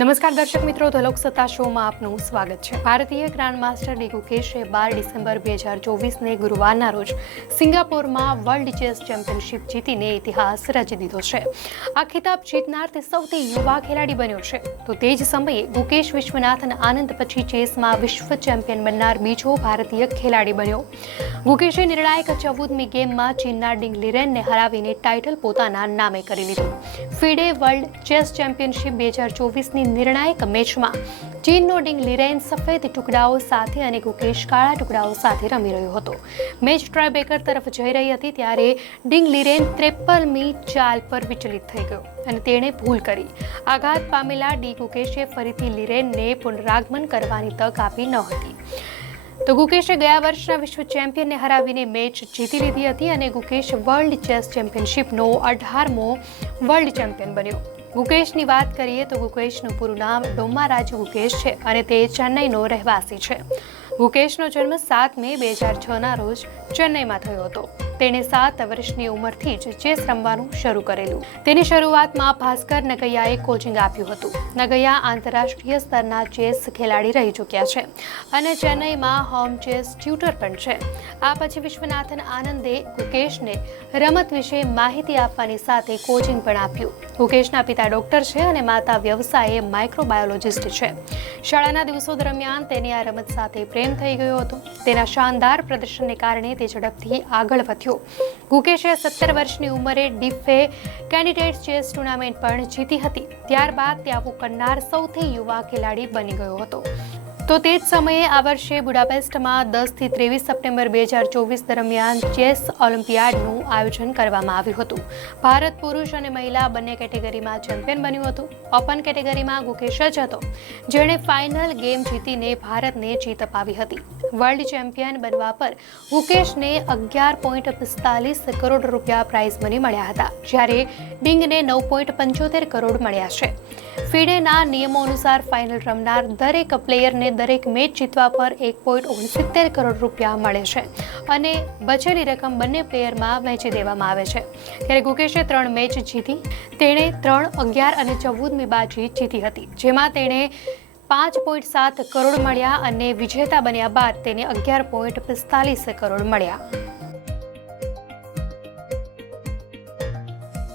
નમસ્કાર દર્શક મિત્રો, ધ લોકસત્તા શોમાં આપનું સ્વાગત છે। ભારતીય ગ્રાન્ડમાસ્ટર ડી ગુકેશે 12 ડિસેમ્બર 2024ને ગુરુવારના રોજ સિંગાપોરમાં વર્લ્ડ ચેસ ચેમ્પિયનશિપ જીતીને ઇતિહાસ રચી દીધો છે। આ ખિતાબ જીતનાર તે સૌથી યુવા ખેલાડી બન્યો છે। તો તે જ સમયે ગુકેશ વિશ્વનાથન આનંદ પછી ચેસમાં વિશ્વ ચેમ્પિયન બનનાર બીજો ભારતીય ખેલાડી બન્યો। ગુકેશે નિર્ણાયક 14મી ગેમમાં ચીનના ડિંગ લીરેનને હરાવીને ટાઇટલ પોતાના નામે કરી લીધું। ફિડે વર્લ્ડ ચેસ ચેમ્પિયનશિપ 2024ની નિર્ણાયક મેચમાં ચીનનો ડિંગ લીરેન સફેદ ટુકડાઓ સાથે અને ગુકેશ કાળા ટુકડાઓ સાથે રમી રહ્યો હતો। મેચ ટ્રાયબ્રેકર તરફ જઈ રહી હતી ત્યારે ડિંગ લીરેન 53મી ચાલ પર વિચલિત થઈ ગયો અને તેણે ભૂલ કરી। આઘાત પામેલા ડી ગુકેશે ફરીથી લીરેનને પુનરાગમન કરવાની તક આપી ન હતી। તો ગુકેશે ગયા વર્ષના વિશ્વ ચેમ્પિયનને હરાવીને મેચ જીતી લીધી હતી અને ગુકેશ વર્લ્ડ ચેસ ચેમ્પિયનશિપનો 18મો વર્લ્ડ ચેમ્પિયન બન્યો। ગુકેશની વાત કરીએ તો ગુકેશનું પૂરું નામ ડોમ્મારાજુ ગુકેશ છે અને તે ચેન્નઈનો રહેવાસી છે। ગુકેશનો જન્મ 7 મે 2006ના રોજ ચેન્નઈમાં થયો હતો। તેણે 7 વર્ષની ઉંમરથી જ ચેસ રમવાનું શરૂ કરેલું। તેની શરૂઆતમાં ભાસ્કર નગૈયાએ કોચિંગ આપ્યું હતું। નગૈયા આંતરરાષ્ટ્રીય સ્તરના ચેસ ખેલાડી રહી ચૂક્યા છે અને ચેન્નઈમાં હોમ ચેસ ટ્યુટર પણ છે। આ પછી વિશ્વનાથન આનંદે ગુકેશને રમત વિશે માહિતી આપવાની સાથે કોચિંગ પણ આપ્યું। ગુકેશના પિતા ડોક્ટર છે અને માતા વ્યવસાયે માઇક્રોબાયોલોજિસ્ટ છે। શાળાના દિવસો દરમિયાન તેને આ રમત સાથે પ્રેમ થઈ ગયો હતો। તેના શાનદાર પ્રદર્શનને કારણે તે ઝડપથી આગળ વધ્યો। ગુકેશે 17 વર્ષની ઉંમરે ડીફે કેન્ડિડેટ ચેસ ટુર્નામેન્ટ પણ જીતી હતી। ત્યારબાદ તે આવું કરનાર સૌથી યુવા ખેલાડી બની ગયો હતો। તો તે જ સમયે આ વર્ષે બુડાપેસ્ટમાં 10થી 23 સપ્ટેમ્બર 2024 દરમિયાન ચેસ ઓલિમ્પિયાડનું આયોજન કરવામાં આવ્યું હતું। ભારત પુરુષ અને મહિલા બંને કેટેગરીમાં ચેમ્પિયન બન્યું હતું। ઓપન કેટેગરીમાં ગુકેશ જ હતો જેણે ફાઇનલ ગેમ જીતીને ભારતને જીત અપાવી હતી। વર્લ્ડ ચેમ્પિયન બનવા પર ગુકેશને 11.45 કરોડ રૂપિયા પ્રાઇઝ મની મળ્યા હતા જ્યારે ડિંગને 9.75 કરોડ મળ્યા છે। ફિડેના નિયમો અનુસાર ફાઇનલ રમનાર દરેક પ્લેયરને દરેક મેચ જીતવા પર 1.69 કરોડ રૂપિયા મળે છે અને બચેલી રકમ બંને પ્લેયરમાં વહેંચી દેવામાં આવે છે। ત્યારે ગુકેશે 3 મેચ જીતી। તેણે 3, 11 અને 14મી બાજી જીતી હતી જેમાં તેણે 5.7 કરોડ મળ્યા અને વિજેતા બન્યા બાદ તેને 11.45 કરોડ મળ્યા।